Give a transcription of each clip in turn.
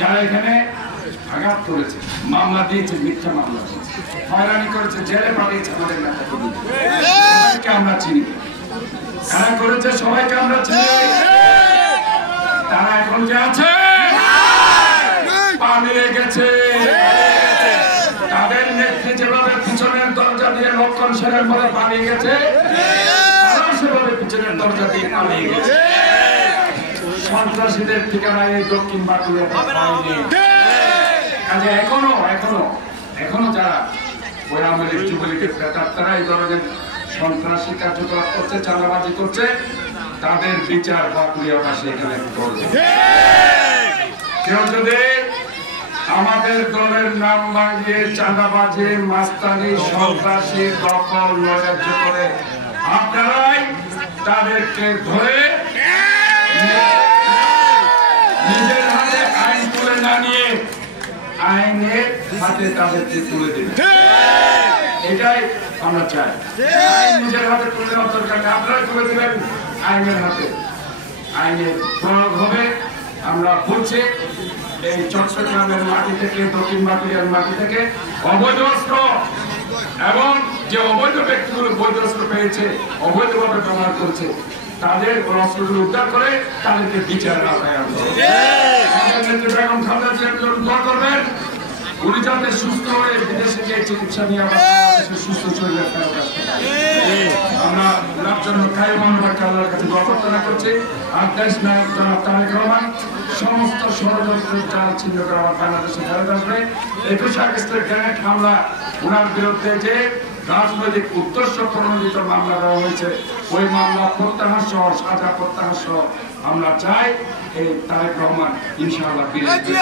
যারা এখানে আঘাত করেছে, মামলা দিয়েছে, মিথ্যা মামলা হয়রানি করেছে, জেলে পাঠিয়েছে আমাদের নেতাকে আমরা চিনি। কারা করেছে সবাইকে আমরা চিনি। তারা এখন যে আছে পালিয়ে গেছে। তাদের নেত্রী যেভাবে পিছনের দরজা দিয়ে লক্ষণ সেনের পরে পালিয়ে গেছে, তারাও সেভাবে পিছনের দরজা দিয়ে পালিয়ে গেছে। সন্ত্রাসীদের ঠিকানায় এই দক্ষিণ বাঁকুড়া পায়নি। কাজে এখনো যারা ওই আমাদের যুবলীগের প্রেতার তারা এই ধরনের সন্ত্রাসী কার্যকলাপ করছে, চাঁদাবাজি করছে, তাদের বিচার বাঁকুড়িয়াবাসী এখানে করবে। কেউ যদি আমাদের দলের নাম ভাঙিয়ে চাঁদাবাজি, মাস্তানি, সন্ত্রাসী, দখল, নৈরাজ্য করে আপনারাই তাদেরকে ধরে নিজের হাতে আইন তুলে না নিয়ে আইনের হাতে তাদেরকে তুলে দেবে। এটাই আমরা চাই। নিজের হাতে তুলে দেওয়ার দরকার নেই, আপনারা তুলে দেবেন আইনের হাতে। আইনের প্রয়োগ হবে। আমরা বলছি এই চট্টগ্রামের মাটি থেকে, দক্ষিণ বাঁকুড়ার মাটি থেকে অবৈধ অস্ত্র এবং যে অবৈধ ব্যক্তিগুলো বৈধ অস্ত্র পেয়েছে, অবৈধভাবে ব্যবহার করছে, তাদের অস্ত্রগুলো উদ্ধার করে তাদেরকে বিচারের আওতায় আনতে হবে। বেগম খালেদা জিয়ার জন্য দোয়া করবেন, উনি যাতে সুস্থ হয়ে বিদেশে গিয়ে চিকিৎসা নিয়ে আবার সুস্থ শরীরে ফেরত আসতে পারে। আমরা ওনার জন্য আল্লাহর কাছে দোয়া প্রার্থনা করছি। আর দেশ নায়ক জনাব তারেক রহমান সমস্ত ষড়যন্ত্রের জাল ছিন্ন করে আবার বাংলাদেশে ফেরত আসবে। 21 আগস্টের গ্রেনেড হামলা, ওনার বিরুদ্ধে যে রাজনৈতিক উদ্দেশ্য প্রণোদিত মামলা দেওয়া হয়েছে, ওই মামলা প্রত্যাহার সহ, সাজা প্রত্যাহার সহ আমরা চাই এই তারেক রহমান ইনশাআল্লাহ ফিরে আসবে।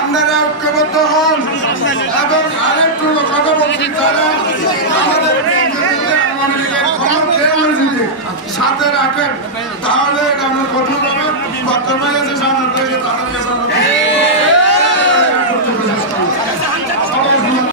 আপনারা ঐক্যবদ্ধ হন এবং আরেকটু কথা বলছি, যারা আমাদের সাথে রাখেন, তাহলে আমরা কঠোর হবে বর্তমানে সামনে তাদের কাছে